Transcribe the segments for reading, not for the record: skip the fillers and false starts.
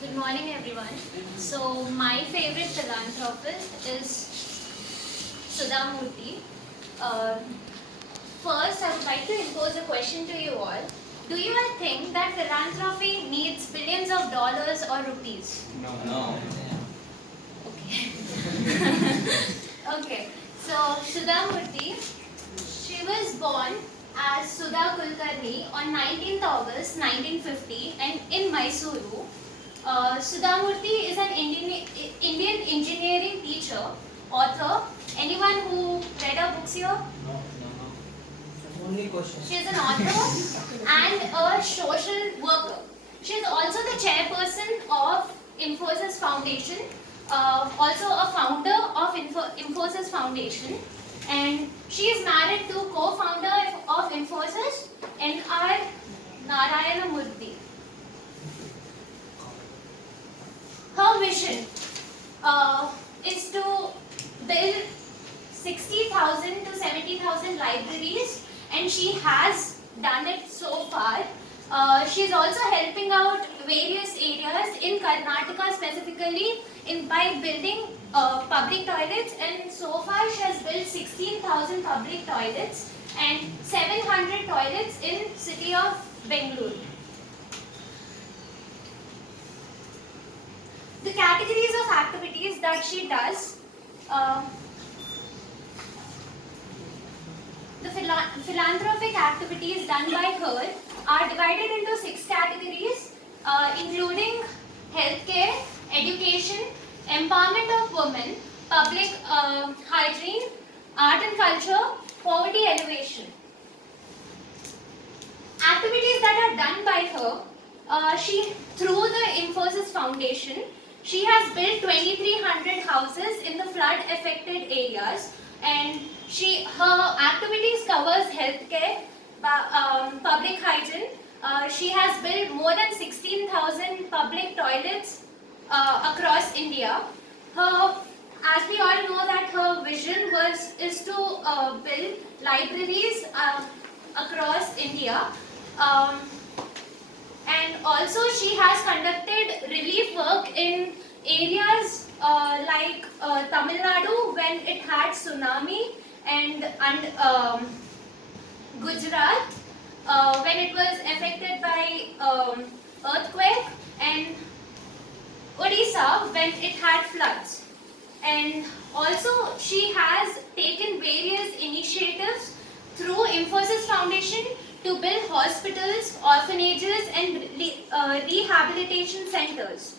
Good morning, everyone. So, my favorite philanthropist is Sudha Murthy. Uh, First, I would like to impose a question to you all. Do you all think that philanthropy needs billions of dollars or rupees? No. Okay. Okay. So, Sudha Murthy, she was born as Sudha Kulkarni on 19th August 1950 and in Mysuru. Sudha Murthy is an Indian engineering teacher, author. Anyone who read her books here? No. Only question. She is an author and a social worker. She is also the chairperson of Infosys Foundation, also a founder of Infosys Foundation, and she is married to co-founder of Infosys, N.R. Narayana Murthy. Her vision is to build 60,000 to 70,000 libraries, and she has done it so far. She is also helping out various areas in Karnataka, specifically by building public toilets, and so far she has built 16,000 public toilets and 700 toilets in city of Bengaluru. The categories of activities that she does, the philanthropic activities done by her are divided into 6 categories, including healthcare, education, empowerment of women, public hygiene, art and culture, poverty elevation. Activities that are done by her, through the Infosys Foundation, she has built 2,300 houses in the flood affected areas, and her activities covers healthcare, public hygiene. She has built more than 16,000 public toilets across India. As we all know, that her vision is to build libraries across India. And also she has conducted relief work in areas like Tamil Nadu when it had tsunami, and Gujarat when it was affected by earthquake, and Odisha when it had floods. And also she has taken various initiatives through Infosys Foundation to build hospitals, orphanages and rehabilitation centers.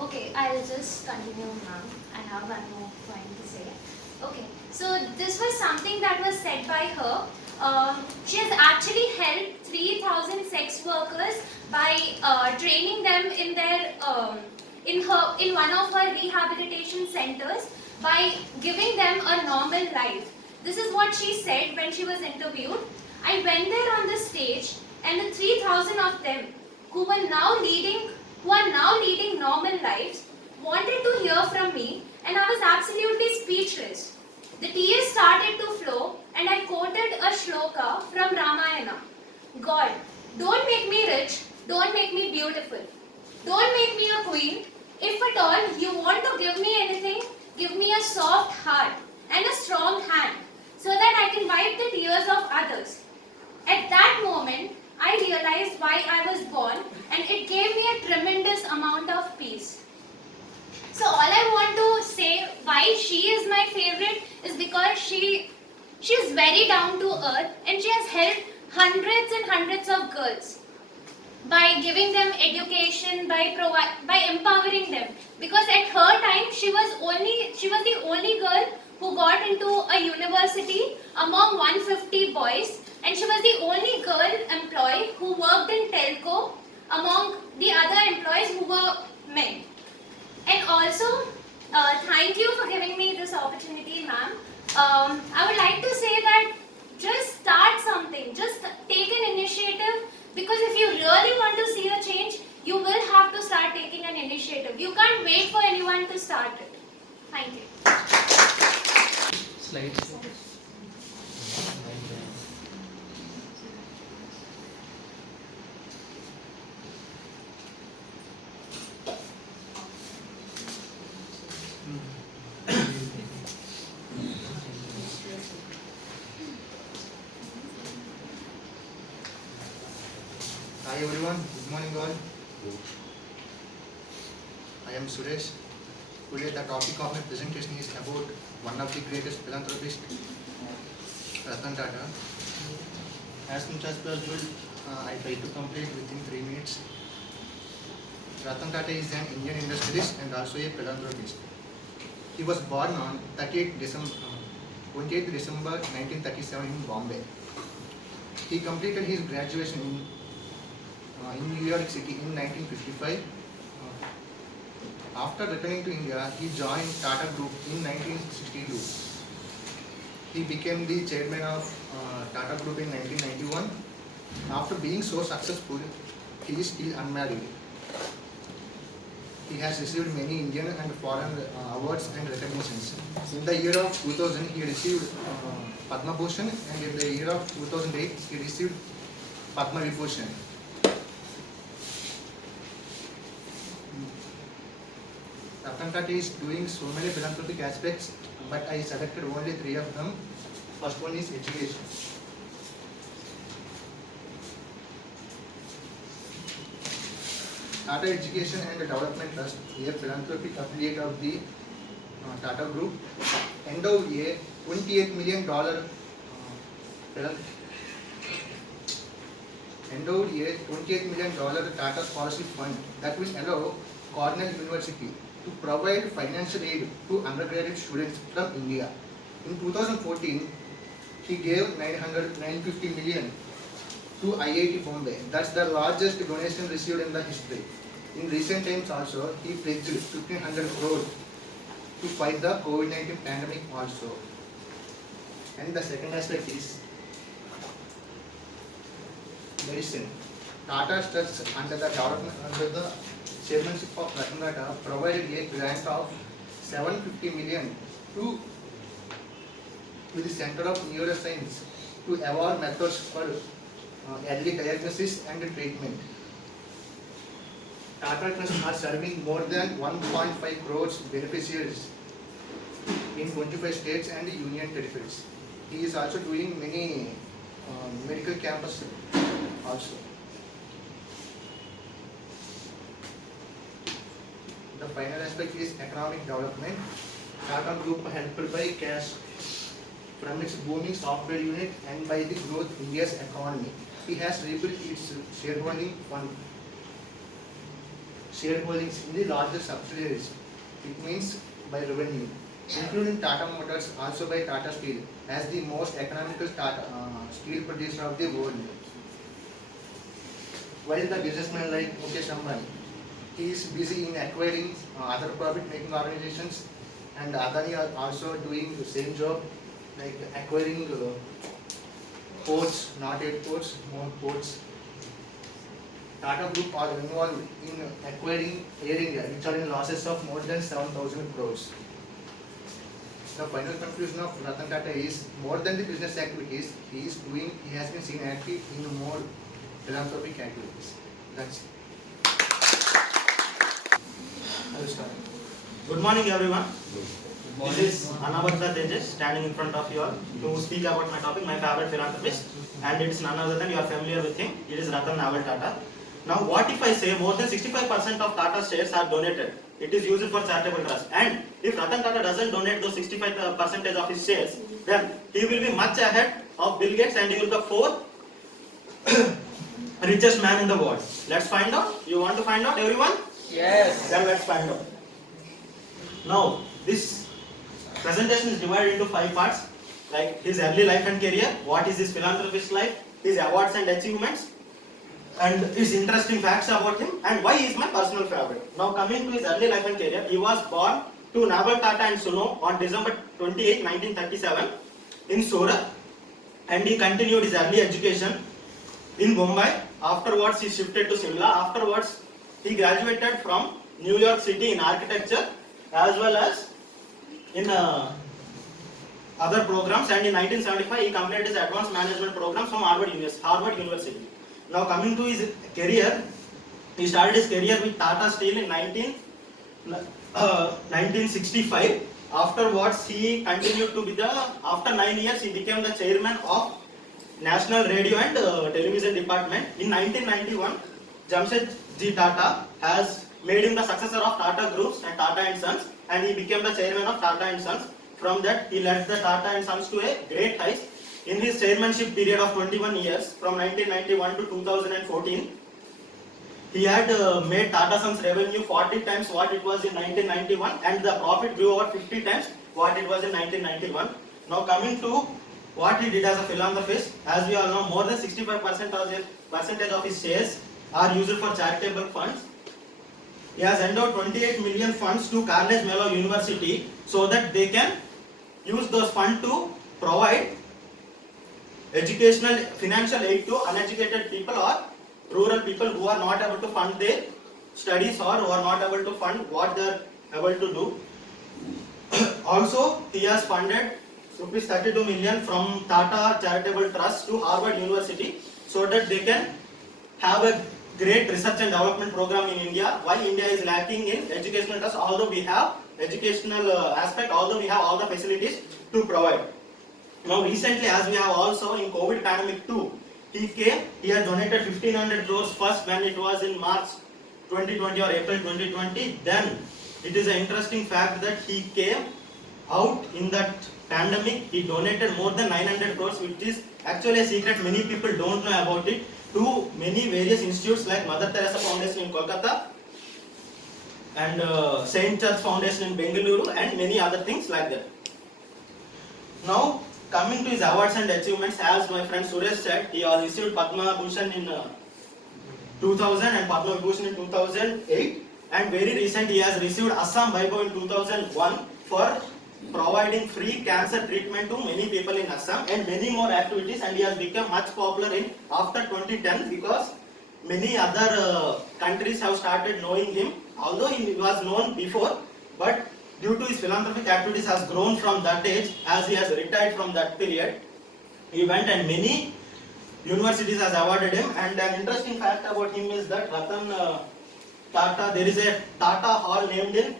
Okay, I'll just continue, ma'am. I have one more point to say. Okay, so this was something that was said by her. She has actually helped 3,000 sex workers by training them in their in one of her rehabilitation centers by giving them a normal life. This is what she said when she was interviewed. I went there on the stage, and the 3,000 of them who are now leading normal lives wanted to hear from me, and I was absolutely speechless. The tears started to flow, and I quoted a shloka from Ramayana. God, don't make me rich, don't make me beautiful, don't make me a queen. If at all you want to give me anything, give me a soft heart and a strong hand, so that I can wipe the tears of others. At that moment, I realized why I was born, and it gave me a tremendous amount of peace. So all I want to say why she is my favorite is because she is very down to earth, and she has helped hundreds and hundreds of girls by giving them education, by empowering them. Because at her time she was the only girl who got into a university among 150 boys, and she was the only girl employee who worked in telco among the other employees who were men. And also, thank you for giving me this opportunity, ma'am. I would like to say that just start something, just take an initiative, because if you really want to see a change, you will have to start taking an initiative. You can't wait for anyone to start it. Thank you. Slides. Hi everyone, good morning all. I am Suresh. Today the topic of my presentation is about one of the greatest philanthropists, Ratan Tata. As much as possible, I try to complete within 3 minutes. Ratan Tata is an Indian industrialist and also a philanthropist. He was born on 28th December 1937 in Bombay. He completed his graduation in New York City in 1955. After returning to India, he joined Tata Group in 1962. He became the chairman of Tata Group in 1991. After being so successful, he is still unmarried. He has received many Indian and foreign awards and recognitions. In the year of 2000, he received Padma Bhushan, and in the year of 2008, he received Padma Vibhushan. Ratan Tata is doing so many philanthropic aspects, but I selected only 3 of them. First one is education. Tata Education and Development Trust, a philanthropic affiliate of the Tata Group, endowed a $28 million Tata Scholarship Fund that will allow Cornell University to provide financial aid to undergraduate students from India. In 2014, he gave $950 million to IIT Bombay. That's the largest donation received in the history. In recent times also, he pledged 1,500 crore to fight the COVID-19 pandemic also. And the second aspect is medicine. Tata Trusts under the chairmanship of Ratan Tata provided a grant of 750 million to the Center of Neuroscience to evolve methods for early diagnosis and treatment. Tata Trusts are serving more than 1.5 crores beneficiaries in 25 states and union territories. He is also doing many medical campuses also. The final aspect is economic development. Tata Group helped by cash from its booming software unit and by the growth of India's economy. He has rebuilt its shareholdings in the larger subsidiaries. It means by revenue, including Tata Motors, also by Tata Steel, as the most economical steel producer of the world. While the businessman like Mukesh Ambani, he is busy in acquiring other profit-making organizations, and Adani are also doing the same job, like acquiring ports, not airports, more ports. Tata Group are involved in acquiring Air India, which are in losses of more than 7,000 crores. The final conclusion of Ratan Tata is more than the business activities, he has been seen active in more philanthropic activities. That's it. I will start. Good morning, everyone. This is Anabhadra Tejas standing in front of you all to speak about my topic, my favorite philanthropist, and it's none other than you are familiar with him. It is Ratan Naval Tata. Now, what if I say more than 65% of Tata shares are donated? It is used for charitable trust. And if Ratan Tata doesn't donate those 65% of his shares, then he will be much ahead of Bill Gates and he will be the 4th richest man in the world. Let's find out. You want to find out, everyone? Yes. Then let's find out. Now, this presentation is divided into 5 parts, like his early life and career, what is his philanthropist life, his awards and achievements, and his interesting facts about him, and why he is my personal favorite. Now, coming to his early life and career, he was born to Naval Tata and Suno on December 28, 1937 in Surat, and he continued his early education in Mumbai. Afterwards, he shifted to Simla. Afterwards, he graduated from New York City in architecture as well as in other programs, and in 1975 he completed his advanced management programs from Harvard University. Now, coming to his career, he started his career with Tata Steel in 1965. Afterwards, he continued to be after 9 years, he became the chairman of National Radio and Television Department. In 1991, Jamshedji Tata has made him the successor of Tata Groups and Tata and Sons, and he became the chairman of Tata and Sons. From that, he led the Tata and Sons to a great height. In his chairmanship period of 21 years, from 1991 to 2014, he had made Tata Sons revenue 40 times what it was in 1991, and the profit grew over 50 times what it was in 1991. Now coming to what he did as a philanthropist, as we all know, more than 65% of his shares are used for charitable funds. He has endowed 28 million funds to Carnegie Mellon University so that they can use those funds to provide educational financial aid to uneducated people or rural people who are not able to fund their studies or who are not able to fund what they are able to do. Also, he has funded rupees 32 million from Tata Charitable Trust to Harvard University so that they can have a great research and development program in India. Why India is lacking in educational trust, although we have educational aspect, although we have all the facilities to provide. Now recently, as we have also in COVID pandemic too, he came, he had donated 1500 crores first when it was in March 2020 or April 2020. Then it is an interesting fact that he came out in that pandemic, he donated more than 900 crores, which is actually a secret, many people don't know about it, to many various institutes like Mother Teresa Foundation in Kolkata and Saint Church Foundation in Bengaluru and many other things like that. Now coming to his awards and achievements, as my friend Suresh said, he has received Padma Bhushan in 2000 and Padma Vibhushan in 2008, and very recent he has received Assam Vaibhav in 2001 for providing free cancer treatment to many people in Assam and many more activities, and he has become much popular in after 2010 because many other countries have started knowing him, although he was known before, but due to his philanthropic activities has grown from that age. As he has retired from that period, he went and many universities has awarded him. And an interesting fact about him is that Ratan Tata, there is a Tata Hall named in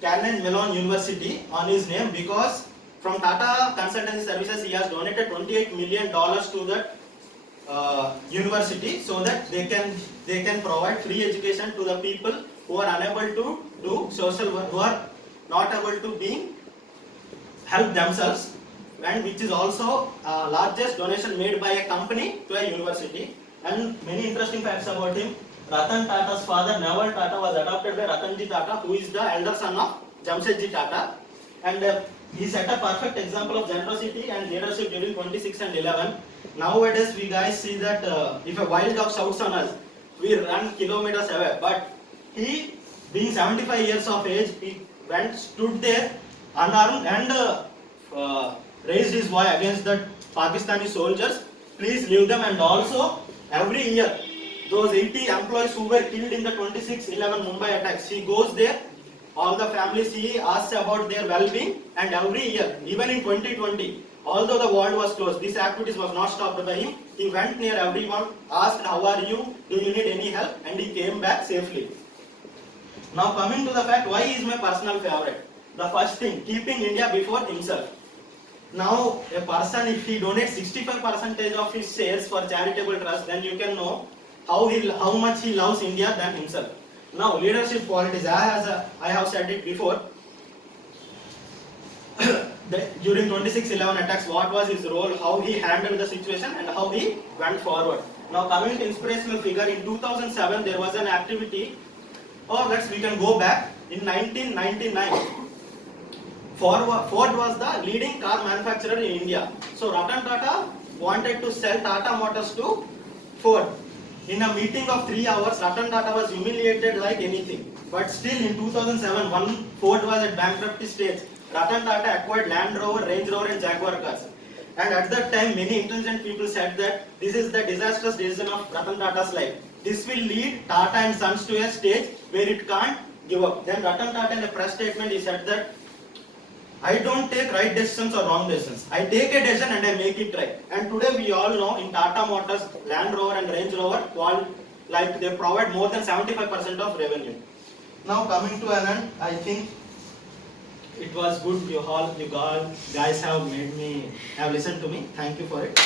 Carnegie Mellon University on his name because from Tata Consultancy Services he has donated $28 million to that university so that they can provide free education to the people who are unable to do social work, who are not able to help themselves, and which is also largest donation made by a company to a university. And many interesting facts about him. Ratan Tata's father, Naval Tata, was adopted by Ratanji Tata, who is the elder son of Jamshedji Tata, and he set a perfect example of generosity and leadership during 26 and 11. Nowadays, we guys see that if a wild dog shouts on us, we run kilometers away. But he, being 75 years of age, he stood there unarmed and raised his voice against the Pakistani soldiers. Please leave them. And also, every year, those 80 employees who were killed in the 26/11 Mumbai attacks, he goes there, all the families, he asks about their well-being, and every year, even in 2020, although the world was closed, these activities was not stopped by him. He went near everyone, asked, how are you, do you need any help, and he came back safely. Now coming to the fact, why he is my personal favorite? The first thing, keeping India before himself. Now a person, if he donates 65% of his shares for charitable trust, then you can know how much he loves India than himself. Now leadership qualities, I have said it before. During 26/11 attacks, what was his role, how he handled the situation, and how he went forward. Now coming to inspirational figure, in 2007 there was an activity, we can go back. In 1999, Ford was the leading car manufacturer in India. So Ratan Tata wanted to sell Tata Motors to Ford. In a meeting of 3 hours, Ratan Tata was humiliated like anything. But still in 2007, when Ford was at bankruptcy stage, Ratan Tata acquired Land Rover, Range Rover and Jaguar cars. And at that time, many intelligent people said that this is the disastrous decision of Ratan Tata's life. This will lead Tata and Sons to a stage where it can't give up. Then Ratan Tata in a press statement, he said that I don't take right decisions or wrong decisions. I take a decision and I make it right. And today we all know in Tata Motors, Land Rover and Range Rover, they provide more than 75% of revenue. Now coming to an end, I think it was good. You guys have listened to me. Thank you for it.